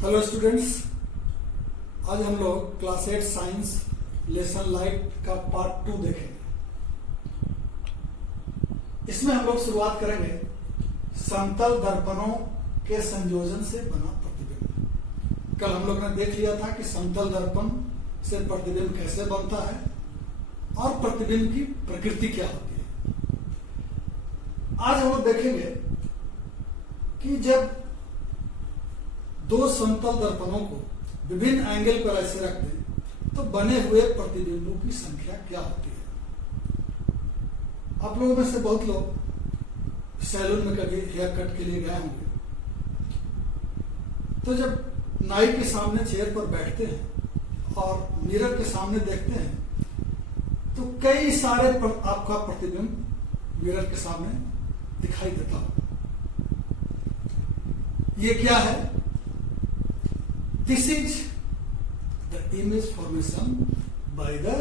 Hello students, आज हम लोग क्लास 8 साइंस लेसन लाइट का पार्ट 2 देखेंगे। इसमें हम लोग शुरुआत करेंगे समतल दर्पणों के संयोजन से बना प्रतिबिंब। कल हम लोग ने देख लिया था कि समतल दर्पण से प्रतिबिंब कैसे बनता है और प्रतिबिंब की प्रकृति क्या होती है। आज हम लोग देखेंगे कि जब दो समतल दर्पणों को विभिन्न एंगल पर ऐसे रख दें तो बने हुए प्रतिबिंबों की संख्या क्या होती है। आप लोगों में से बहुत लोग सैलून में कभी हेयर कट के लिए गए होंगे, तो जब नाई के सामने चेयर पर बैठते हैं और मिरर के सामने देखते हैं तो कई सारे आपका प्रतिबिंब मिरर के सामने दिखाई देता हो। ये क्या है? This is the image formation by the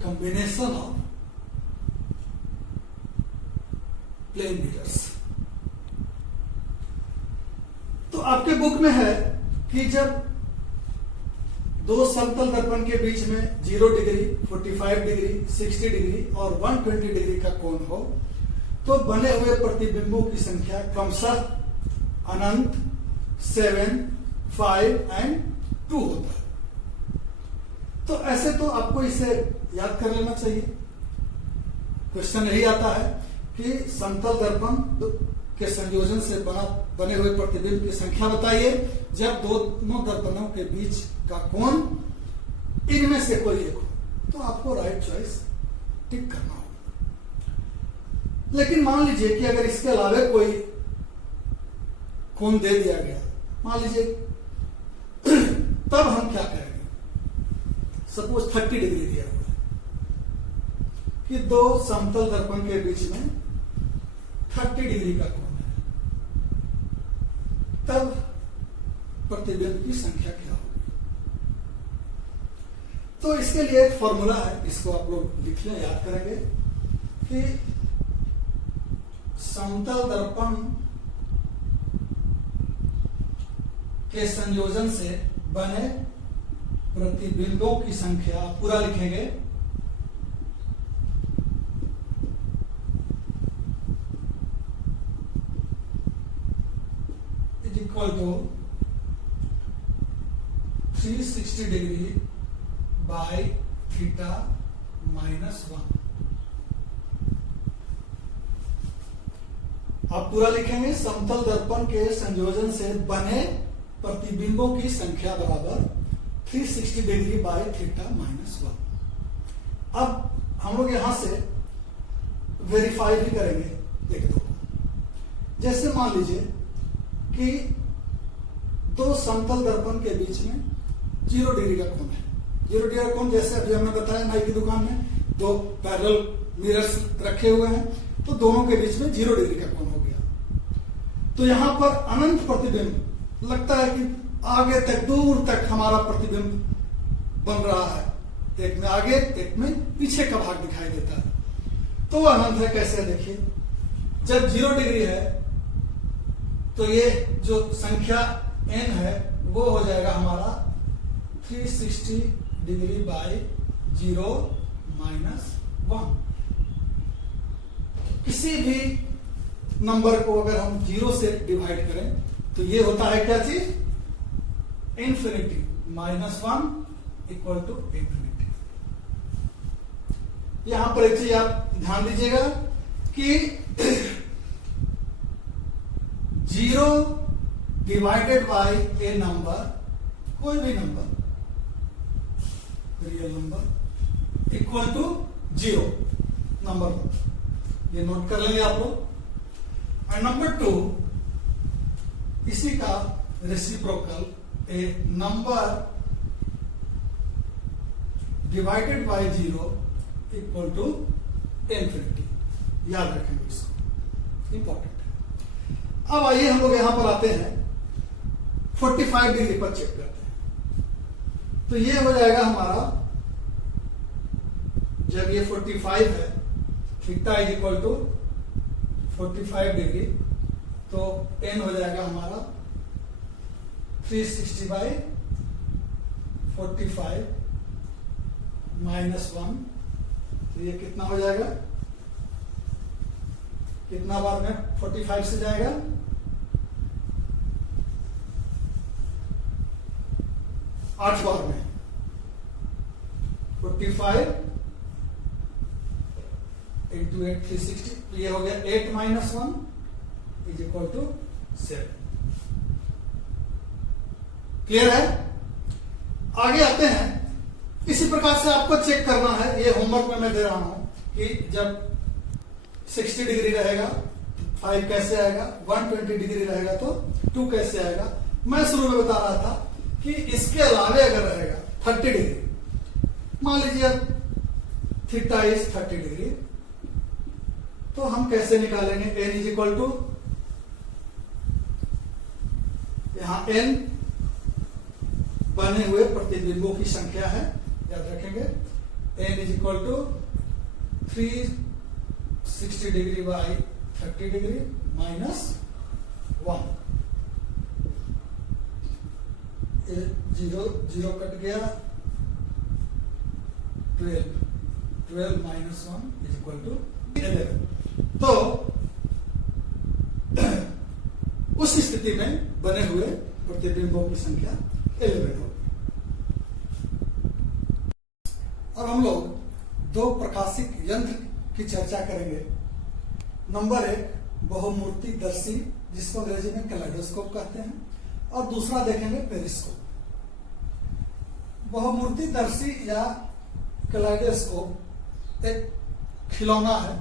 combination of plane mirrors. तो आपके बुक में है कि जब दो समतल दर्पण के बीच में 0 डिग्री, 45 डिग्री, 60 डिग्री और 120 डिग्री का कोण हो तो बने हुए प्रतिबिंबों की संख्या क्रमशः अनंत, 7, 5 एंड 2 होता है। तो ऐसे तो आपको इसे याद कर लेना चाहिए। क्वेश्चन यही आता है कि समतल दर्पण के संयोजन से बने हुए प्रतिबिंब की संख्या बताइए जब दोनों दर्पणों के बीच का कोण इनमें से कोई एक हो। तो आपको राइट चॉइस टिक करना होगा। लेकिन मान लीजिए कि अगर इसके अलावा कोई कोण दे दिया गया, मान लीजिए, तब हम क्या करेंगे? सपोज 30 डिग्री दिया हुआ है कि दो समतल दर्पण के बीच में 30 डिग्री का कोण है, तब प्रतिबिंब की संख्या क्या होगी? तो इसके लिए एक फॉर्मूला है, इसको आप लोग लिख लें, याद करेंगे कि समतल दर्पण के संयोजन से बने प्रतिबिंबों की संख्या पूरा लिखेंगे is equal to 360 degree by theta -1। आप पूरा लिखेंगे समतल दर्पण के संयोजन से बने प्रतिबिंबों की संख्या बराबर 360 डिग्री बाय थीटा -1। अब हम लोग यहां से वेरीफाई भी करेंगे एक दो। जैसे मान लीजिए कि दो समतल दर्पण के बीच में 0 डिग्री का कोण है। 0 डिग्री का कोण जैसे अभी हमने बताया, नाई की दुकान में दो पैरेलल मिरर्स रखे हुए हैं तो दोनों के बीच में 0 डिग्री का कोण हो गया। तो यहां पर अनंत प्रतिबिंब लगता है कि आगे तक, दूर तक हमारा प्रतिबिंब बन रहा है। एक में आगे, एक में पीछे का भाग दिखाई देता है। तो अनंत है। कैसे? देखिए, जब 0 डिग्री है तो ये जो संख्या n है वो हो जाएगा हमारा 360 डिग्री बाय 0 -1। किसी भी नंबर को अगर हम 0 से डिवाइड करें तो ये होता है क्या चीज? इंफिनिटी। -1 equal to infinity. यहां पर एक चीज आप ध्यान दीजिएगा कि 0 डिवाइडेड बाय ए नंबर, कोई भी number, real number, equal to 0 number. ये नोट कर लेंगे आप लोग। और नंबर 2, इसी का reciprocal, a number divided by 0 equal to infinity. याद रखेंगे इसको, इंपॉर्टेंट है। अब आइए हम लोग यहां पर आते हैं 45 डिग्री पर चेक करते हैं। तो ये हो जाएगा हमारा, जब ये 45 है, theta is equal to 45 degree, तो n हो जाएगा हमारा 360 बाई 45 माइनस 1, तो ये कितना हो जाएगा, कितना बार में 45 से जाएगा, 8 बार में 45 इंटू 8 360, तो ये हो गया 8 minus 1 is equal to 7। Clear है? आगे आते हैं। इसी प्रकार से आपको चेक करना है, ये होमवर्क में मैं दे रहा हूं कि जब 60 डिग्री रहेगा 5 कैसे आएगा, 120 डिग्री रहेगा तो 2 कैसे आएगा। मैं शुरू में बता रहा था कि इसके अलावे अगर रहेगा 30 डिग्री, मान लीजिए थीटा इज 30 डिग्री, तो हम कैसे निकालेंगे, n इज इक्वल टू, यहां n बने हुए प्रतिबिंबों की संख्या है, याद रखेंगे, n is equal to 360 degree by 30 degree minus 1, 0 cut गया, 12 माइनस 1 इज इक्वल टू 11। तो उस स्थिति में बने हुए प्रतिबिंबों की संख्या 11 होगी। अब हम लोग दो प्रकाशिक यंत्र की चर्चा करेंगे। नंबर 1 बहुमूर्तिदर्शी, जिसको अंग्रेजी में कैलेडोस्कोप कहते हैं, और दूसरा देखेंगे पेरिस्कोप। बहुमूर्तिदर्शी या कैलेडोस्कोप एक खिलौना है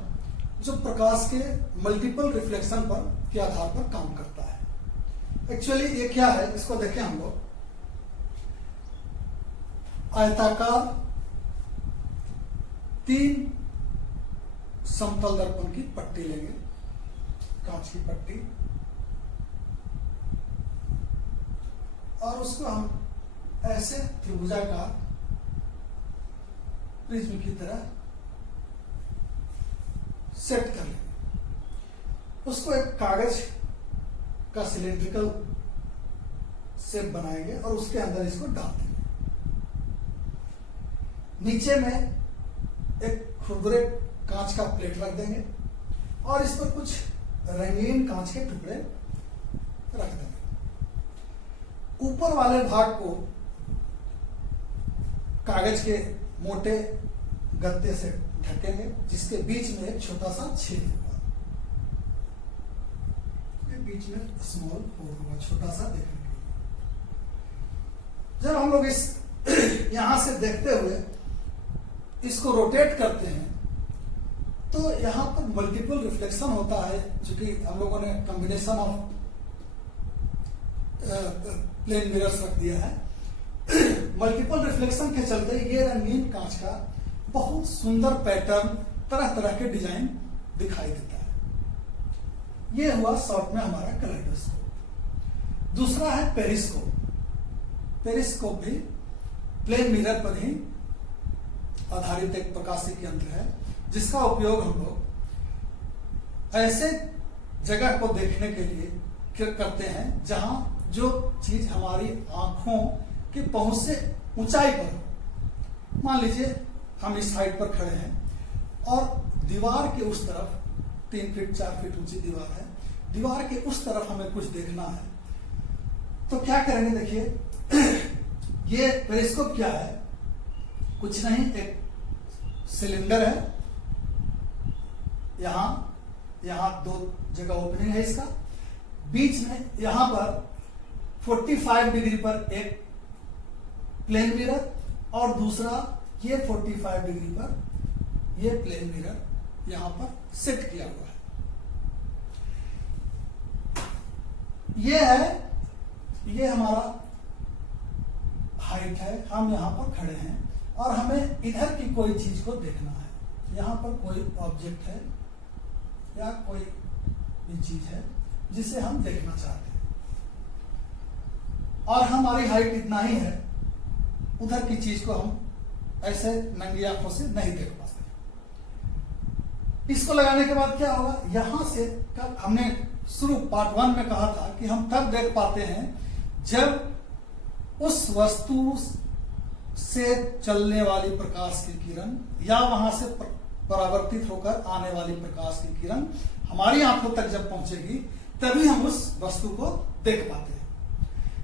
जो प्रकाश के मल्टीपल रिफ्लेक्शन पर के आधार पर काम करता है। एक्चुअली ये क्या है, इसको देखें हम लोग। आयताकार 3 समतल दर्पण की पट्टी लेंगे, कांच की पट्टी, और उसको हम ऐसे त्रिभुजाकार प्रिज्म की तरह सेट कर लेंगे। उसको एक कागज का सिलेंड्रिकल शेप बनाएंगे और उसके अंदर इसको डाल देंगे। नीचे में एक खुरदुरे कांच का प्लेट रख देंगे और इस पर कुछ रंगीन कांच के टुकड़े रख देंगे। ऊपर वाले भाग को कागज के मोटे गत्ते से ढकेंगे, जिसके बीच में एक छोटा सा छेद होगा, बीच में स्मॉल होल होगा, छोटा सा देखने के लिए। जब हम लोग इस यहां से देखते हुए इसको रोटेट करते हैं तो यहां पर मल्टीपल रिफ्लेक्शन होता है, क्योंकि हम लोगों ने कॉम्बिनेशन ऑफ प्लेन मिरर्स रख दिया है। मल्टीपल रिफ्लेक्शन के चलते ये रंगीन कांच का बहुत सुंदर पैटर्न, तरह तरह के डिजाइन दिखाई देता है। ये हुआ शॉर्ट में हमारा कैलेडोस्कोप। दूसरा है पेरिस्कोप। पेरिस्कोप भी प्लेन मिरर पर ही आधारित एक प्रकाशिक यंत्र है, जिसका उपयोग हम लोग ऐसे जगह को देखने के लिए करते हैं जहां जो चीज हमारी आंखों की पहुंच से ऊंचाई पर हो। मान लीजिए हम इस साइड पर खड़े हैं और दीवार के उस तरफ 3 फीट 4 फीट ऊंची दीवार है, दीवार के उस तरफ हमें कुछ देखना है, तो क्या करेंगे, देखिए ये पेरिस्कोप क्या है, कुछ नहीं, एक सिलेंडर है, यहां 2 जगह ओपनिंग है इसका, बीच में यहां पर 45 डिग्री पर एक प्लेन मिरर और दूसरा ये 45 डिग्री पर ये प्लेन मिरर यहां पर सेट किया हुआ है। ये हमारा हाइट है, हम यहां पर खड़े हैं और हमें इधर की कोई चीज को देखना है। यहां पर कोई ऑब्जेक्ट है या कोई भी चीज है जिसे हम देखना चाहते हैं और हमारी हाइट इतना ही है, उधर की चीज को हम ऐसे नंगी आंखों से नहीं देख पाते। इसको लगाने के बाद क्या होगा, यहां से कल हमने शुरू पार्ट 1 में कहा था कि हम तब देख पाते हैं जब उस वस्तु से चलने वाली प्रकाश की किरण या वहां से परावर्तित होकर आने वाली प्रकाश की किरण हमारी आंखों तक जब पहुंचेगी तभी हम उस वस्तु को देख पाते हैं।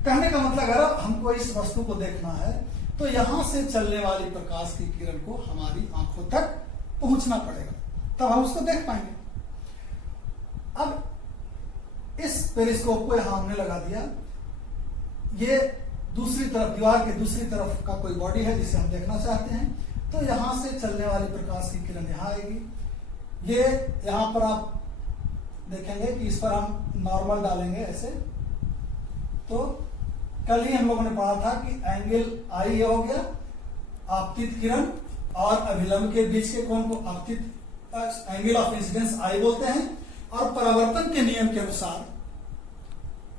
कहने का मतलब अगर हमको इस वस्तु को देखना है तो यहां से चलने वाली प्रकाश की किरण को हमारी आंखों तक पहुंचना पड़ेगा, तब हम उसको देख पाएंगे। अब इस पेरिस्कोप को यहां हमने लगा दिया, ये दूसरी तरफ, दीवार के दूसरी तरफ का कोई बॉडी है जिसे हम देखना चाहते हैं, तो यहां से चलने वाली प्रकाश की किरण यहां आएगी। ये यहां पर आप देखेंगे कि इस पर हम नॉर्मल डालेंगे ऐसे, तो कल ही हम लोगों ने पढ़ा था कि एंगल आई हो गया, आपतित किरण और अभिलंब के बीच के कोण को आपतित एंगल ऑफ इंसिडेंस आई बोलते हैं, और परावर्तन के नियम के अनुसार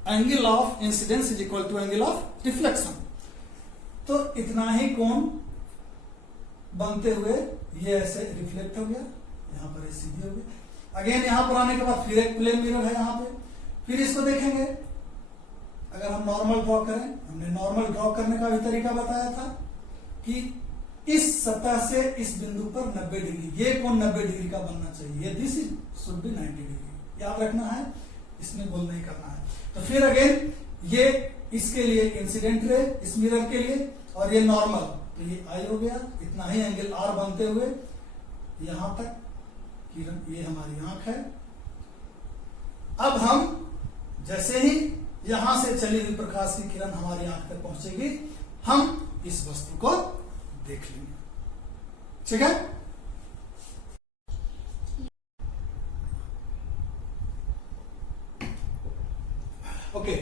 angle of incidence is equal to angle of reflection. तो इतना ही कोण बनते हुए ये ऐसे रिफ्लेक्ट हो गया, यहां पर सीधी हो गई। अगेन यहां पर आने के बाद फिर एक प्लेन मिरर है यहां पे, फिर इसको देखेंगे। अगर हम नॉर्मल ड्रॉ करें, हमने नॉर्मल ड्रॉ करने का भी तरीका बताया था कि इस सतह से इस बिंदु पर 90 डिग्री, ये कोण 90 डिग्री का बनना चाहिए, this is should be 90 degree, याद रखना है, इसमें गोल नहीं करना है। तो फिर अगेन ये इसके लिए इंसिडेंट रे, इस मिरर के लिए, और ये नॉर्मल, तो ये आई हो गया, इतना ही एंगल आर बनते हुए यहां तक किरण, ये हमारी आंख है। अब हम जैसे ही यहां से चली हुई प्रकाश की किरण हमारी आंख तक पहुंचेगी, हम इस वस्तु को देख लेंगे। ठीक है, ओके।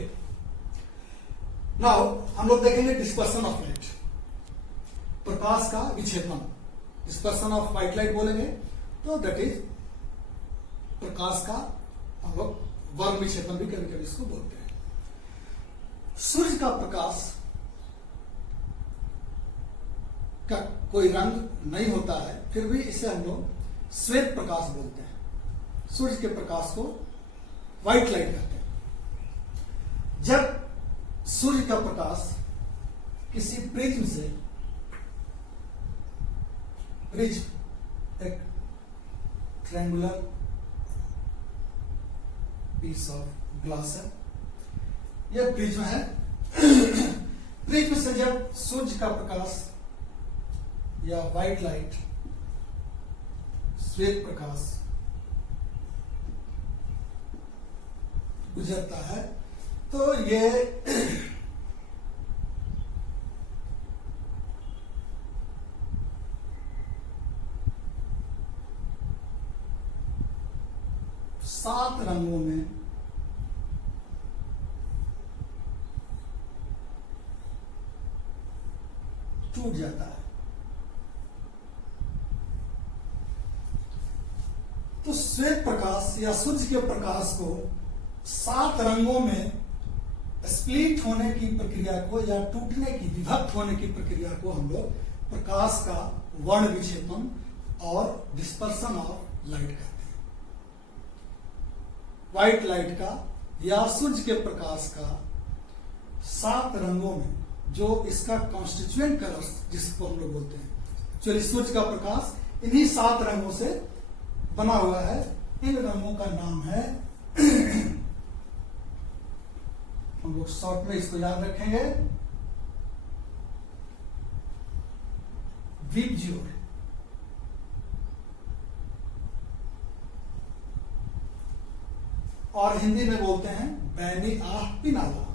नाउ हम लोग देखेंगे डिस्पर्सन ऑफ लाइट, प्रकाश का विक्षेपण। डिस्पर्सन ऑफ व्हाइट लाइट बोलेंगे तो दैट इज प्रकाश का हम लोग वर्ग विक्षेपण भी कभी कभी इसको बोलते हैं। सूर्य का प्रकाश का कोई रंग नहीं होता है, फिर भी इसे हम लोग श्वेत प्रकाश बोलते हैं। सूर्य के प्रकाश को व्हाइट लाइट कहते हैं। जब सूर्य का प्रकाश किसी प्रिज्म से, प्रिज्म एक ट्रायंगुलर पीस ऑफ ग्लास है, यह प्रिज्म है। प्रिज्म से जब सूर्य का प्रकाश या व्हाइट लाइट, श्वेत प्रकाश गुजरता है तो ये सात रंगों में टूट जाता है। तो श्वेत प्रकाश या सूर्य के प्रकाश को 7 रंगों में स्प्लिट होने की प्रक्रिया को या टूटने की, विभक्त होने की प्रक्रिया को हम लोग प्रकाश का वर्ण विक्षेपण और डिस्पर्सन ऑफ लाइट कहते हैं। व्हाइट लाइट का या सूर्य के प्रकाश का 7 रंगों में जो इसका कॉन्स्टिट्यूएंट कलर्स जिसको हम लोग बोलते हैं, चलिए सूर्य का प्रकाश इन्हीं 7 रंगों से बना हुआ है। इन रंगों का नाम है हम लोग शॉर्ट में इसको याद रखेंगे, विबज्योर, और हिंदी में बोलते हैं बैनी आह पिनाला।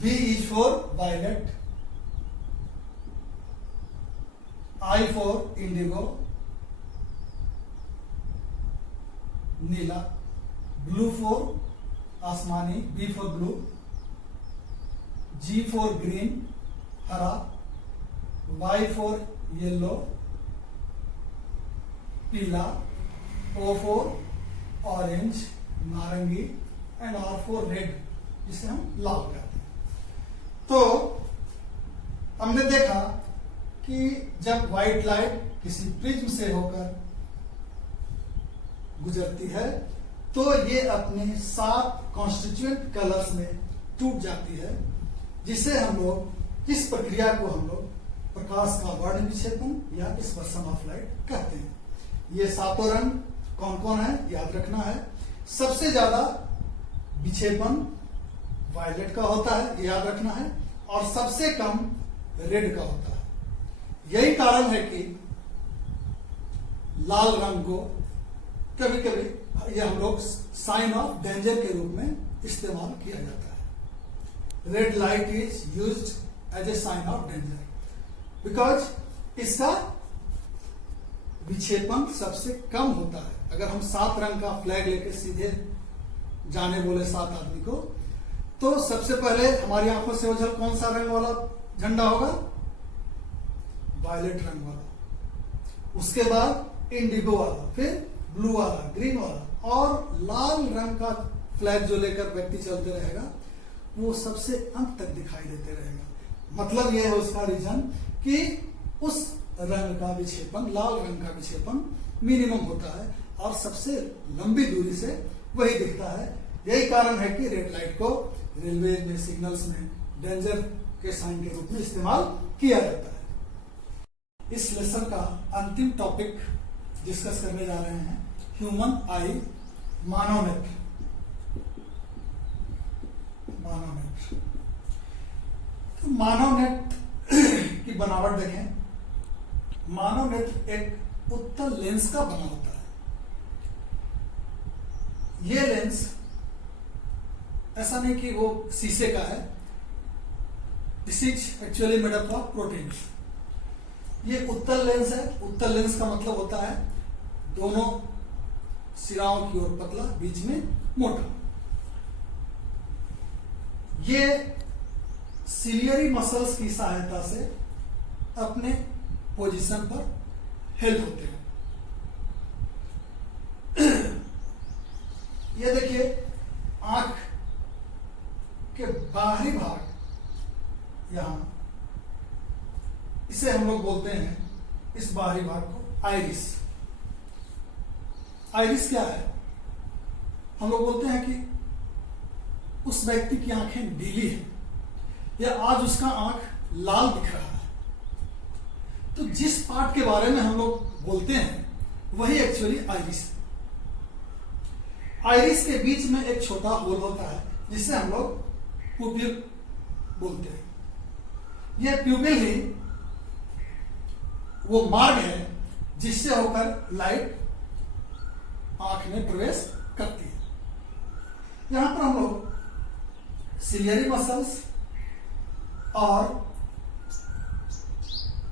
V is for violet, I for indigo, Neela, blue for आसमानी, B for blue, G for green, हरा, Y for yellow, पीला, O for orange, नारंगी, एंड R for red, जिसे हम लाल कहते हैं। तो हमने देखा कि जब व्हाइट लाइट किसी प्रिज्म से होकर गुजरती है तो ये अपने 7 कॉन्स्टिट्यूएंट कलर्स में टूट जाती है, जिसे हम लोग, इस प्रक्रिया को हम लोग प्रकाश का वर्ण विक्षेपण या डिस्पर्सन ऑफ लाइट कहते हैं। ये सातों रंग कौन कौन है याद रखना है। सबसे ज्यादा विक्षेपण वायलेट का होता है, याद रखना है, और सबसे कम रेड का होता है। यही कारण है कि लाल रंग को कभी कभी ये हम लोग साइन ऑफ डेंजर के रूप में इस्तेमाल किया जाता है। Red light is used as a sign of danger because इसका विक्षेपण सबसे कम होता है। अगर हम 7 रंग का फ्लैग लेके सीधे जाने बोले 7 आदमी को, तो सबसे पहले हमारी आंखों से ओझल कौन सा रंग वाला झंडा होगा? वायलेट रंग वाला, उसके बाद इंडिगो वाला, फिर ब्लू वाला, ग्रीन वाला, और लाल रंग का फ्लैग जो लेकर व्यक्ति चलते रहेगा वो सबसे अंत तक दिखाई देते रहेगा। मतलब यह है उसका रीजन कि उस रंग का विक्षेपण, लाल रंग का विक्षेपण मिनिमम होता है और सबसे लंबी दूरी से वही दिखता है। यही कारण है कि रेड लाइट को रेलवे में, सिग्नल्स में डेंजर के साइन के रूप में इस्तेमाल किया जाता है। इस लेसन का अंतिम टॉपिक डिस्कस करने जा रहे हैं, ह्यूमन आई, मानव नेत्र। मानव नेत्र, तो मानव नेत्र की बनावट देखें। मानव नेत्र एक उत्तल लेंस का बना होता है। ये लेंस ऐसा नहीं कि वो शीशे का है, this is actually made up of proteins. ये उत्तल लेंस है। उत्तल लेंस का मतलब होता है दोनों सिराओं की ओर पतला, बीच में मोटा। ये सिलियरी मसल्स की सहायता से अपने पोजीशन पर हेल्प होते हैं। ये देखिए, आंख के बाहरी भाग, यहां इसे हम लोग बोलते हैं, इस बाहरी भाग को आइरिस। आइरिस क्या है? हम लोग बोलते हैं कि उस व्यक्ति की आंखें नीली है या आज उसका आंख लाल दिख रहा है। तो जिस पार्ट के बारे में हम लोग बोलते हैं वही एक्चुअली आइरिस है। आइरिस के बीच में एक छोटा होल होता है जिसे हम लोग प्यूपिल बोलते हैं। यह प्यूपिल ही वो मार्ग है जिससे होकर लाइट आंख में प्रवेश करती है। यहां पर हम लोग सिलियरी मसल्स और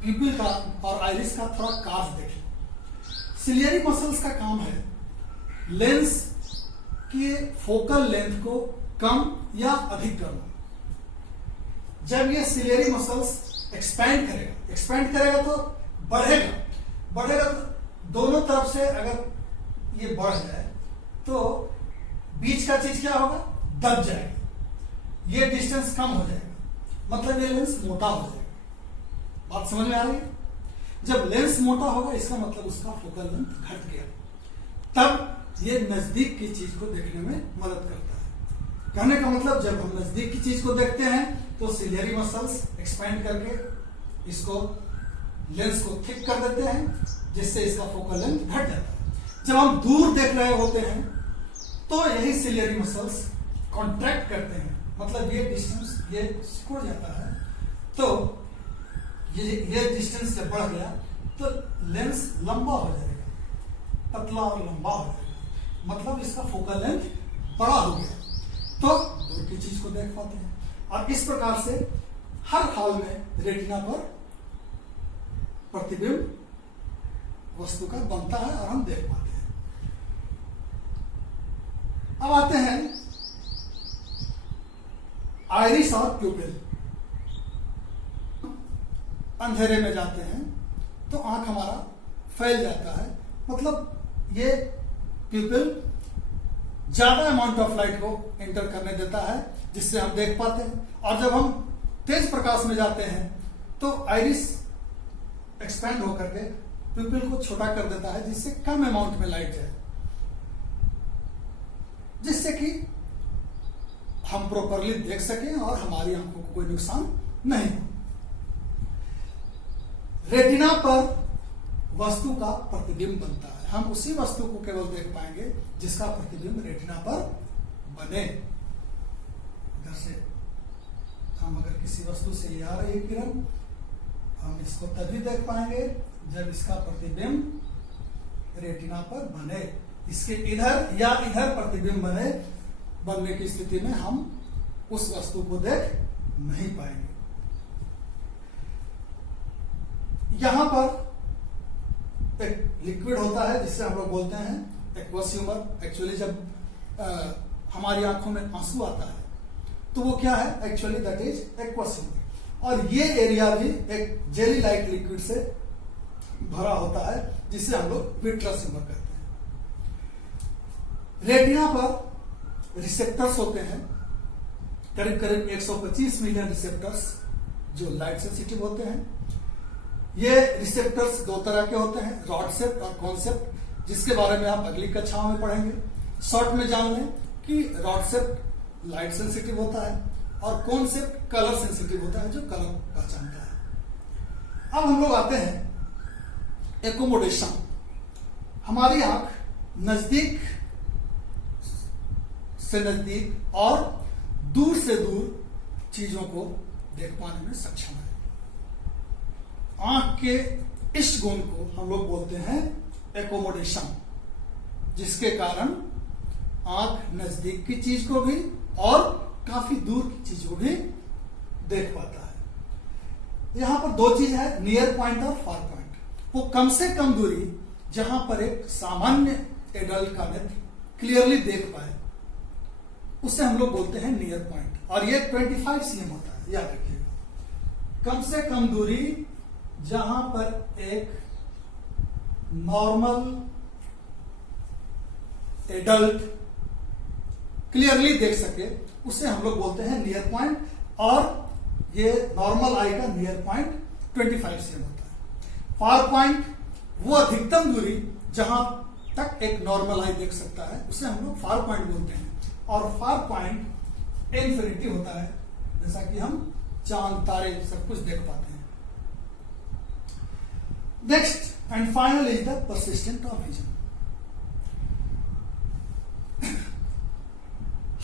प्यूपिल का और आइरिस का थोड़ा कार्य देखें। सिलियरी मसल्स का काम है लेंस के फोकल लेंथ को कम या अधिक करना। जब ये सिलियरी मसल्स एक्सपैंड करेगा तो बढ़ेगा तो दोनों तरफ से अगर ये बढ़ जाए तो बीच का चीज क्या होगा? दब जाएगा, ये डिस्टेंस कम हो जाएगा, मतलब ये लेंस मोटा हो जाएगा। बात समझ में आ रही है? जब लेंस मोटा होगा इसका मतलब उसका फोकल लेंथ घट गया, तब ये नजदीक की चीज को देखने में मदद करता है। कहने का मतलब जब हम नजदीक की चीज को देखते हैं तो सिलियरी मसल्स एक्सपैंड करके इसको लेंस को थिक कर देते हैं, जिससे इसका फोकल लेंथ घट जाता है। जब हम दूर देख रहे होते हैं तो यही सिलियरी मसल्स कॉन्ट्रैक्ट करते हैं, मतलब ये डिस्टेंस ये सिकुड़ जाता है। तो ये डिस्टेंस जब बढ़ गया तो लेंस लंबा हो जाएगा, पतला और लंबा हो जाएगा, मतलब इसका फोकल लेंथ बड़ा हो गया, तो दूर की चीज को देख पाते हैं। और इस प्रकार से हर हाल में रेटिना पर प्रतिबिंब वस्तु का बनता है और हम देख पाते हैं। अब आते हैं आइरिस और प्यूपिल। अंधेरे में जाते हैं तो आंख हमारा फैल जाता है, मतलब ये प्यूपिल ज्यादा अमाउंट ऑफ लाइट को एंटर करने देता है जिससे हम देख पाते हैं। और जब हम तेज प्रकाश में जाते हैं तो आइरिस एक्सपैंड होकर के प्यूपिल को छोटा कर देता है जिससे कम अमाउंट में लाइट जाए, जिससे कि हम प्रॉपरली देख सकें और हमारी आंखों को कोई नुकसान नहीं हो। रेटिना पर वस्तु का प्रतिबिंब बनता है, हम उसी वस्तु को केवल देख पाएंगे जिसका प्रतिबिंब रेटिना पर बने। इधर से हम अगर किसी वस्तु से ये आ रही है किरण, हम इसको तभी देख पाएंगे जब इसका प्रतिबिंब रेटिना पर बने। इसके इधर या इधर प्रतिबिंब बनने की स्थिति में हम उस वस्तु को देख नहीं पाएंगे। यहां पर एक लिक्विड होता है जिससे हम लोग बोलते हैं एक्वस ह्यूमर। एक्चुअली जब हमारी आंखों में आंसू आता है तो वो क्या है, actually that is aqueous humour. और ये एरिया भी एक जेली लाइक लिक्विड से भरा होता है जिसे हम लोग विट्रस ह्यूमर कहते हैं। रेटिना पर रिसेप्टर्स होते हैं, करीब करीब 125 मिलियन रिसेप्टर्स जो लाइट सेंसिटिव होते हैं। ये रिसेप्टर्स दो तरह के होते हैं, रॉड सेप्ट और कॉन्सेप्ट, जिसके बारे में आप अगली कक्षाओं में पढ़ेंगे। शॉर्ट में जान लें कि रॉड सेप्ट लाइट सेंसिटिव होता है और कॉन्सेप्ट कलर सेंसिटिव होता है, जो कलर पहचानता है। अब हम लोग आते हैं एकोमोडेशन। हमारी आंख नजदीक से नजदीक और दूर से दूर चीजों को देख पाने में सक्षम है। आंख के इस गुण को हम लोग बोलते हैं एकोमोडेशन, जिसके कारण आंख नजदीक की चीज को भी और काफी दूर की चीज को भी देख पाता है। यहां पर दो चीज है, नियर पॉइंट और फार पॉइंट। वो कम से कम दूरी जहां पर एक सामान्य एडल्ट का नेत्र क्लियरली देख पाए उसे हम लोग बोलते हैं नियर पॉइंट, और ये 25 cm होता है, याद रखिएगा। कम से कम दूरी जहां पर एक नॉर्मल एडल्ट क्लियरली देख सके उसे हम लोग बोलते हैं नियर पॉइंट, और ये नॉर्मल आई का नियर पॉइंट 25 cm होता है। फार पॉइंट वो अधिकतम दूरी जहां तक एक नॉर्मल आई देख सकता है उसे हम लोग फार पॉइंट बोलते हैं, और फार पॉइंट इन्फिनिटी होता है, जैसा कि हम चांद तारे सब कुछ देख पाते हैं। Next and final is the persistent of vision.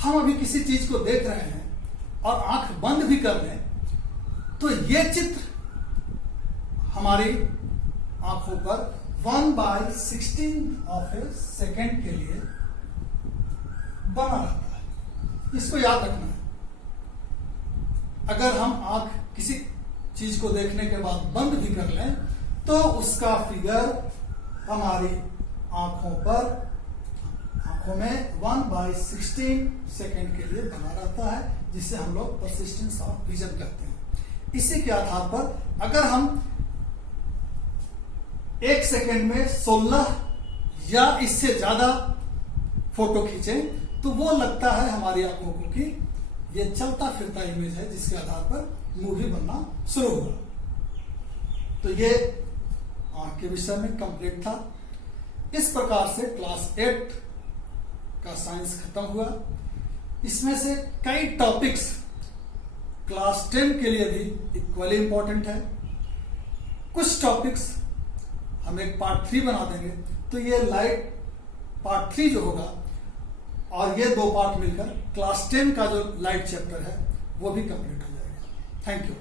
हम अभी किसी चीज को देख रहे हैं और आंख बंद भी कर लें तो ये चित्र हमारी आंखों पर 1/16 ऑफ ए सेकेंड के लिए बना रहता है। इसको याद रखना है। अगर हम आंख किसी चीज को देखने के बाद बंद भी कर लें तो उसका फिगर हमारी आंखों में 1/16 सेकेंड के लिए बना रहता है, जिसे हम लोग परसिस्टेंस ऑफ विजन कहते हैं। इसी के आधार पर अगर हम 1 सेकेंड में 16 या इससे ज्यादा फोटो खींचें तो वो लगता है हमारी आंखों को कि ये चलता फिरता इमेज है, जिसके आधार पर मूवी बनना शुरू होगा। तो ये आंख के विषय में कंप्लीट था। इस प्रकार से क्लास 8 का साइंस खत्म हुआ। इसमें से कई टॉपिक्स क्लास 10 के लिए भी इक्वली इंपॉर्टेंट है। कुछ टॉपिक्स हम एक पार्ट 3 बना देंगे, तो ये लाइट पार्ट 3 जो होगा और ये 2 पार्ट मिलकर क्लास 10 का जो लाइट चैप्टर है वो भी कंप्लीट हो जाएगा। Thank you.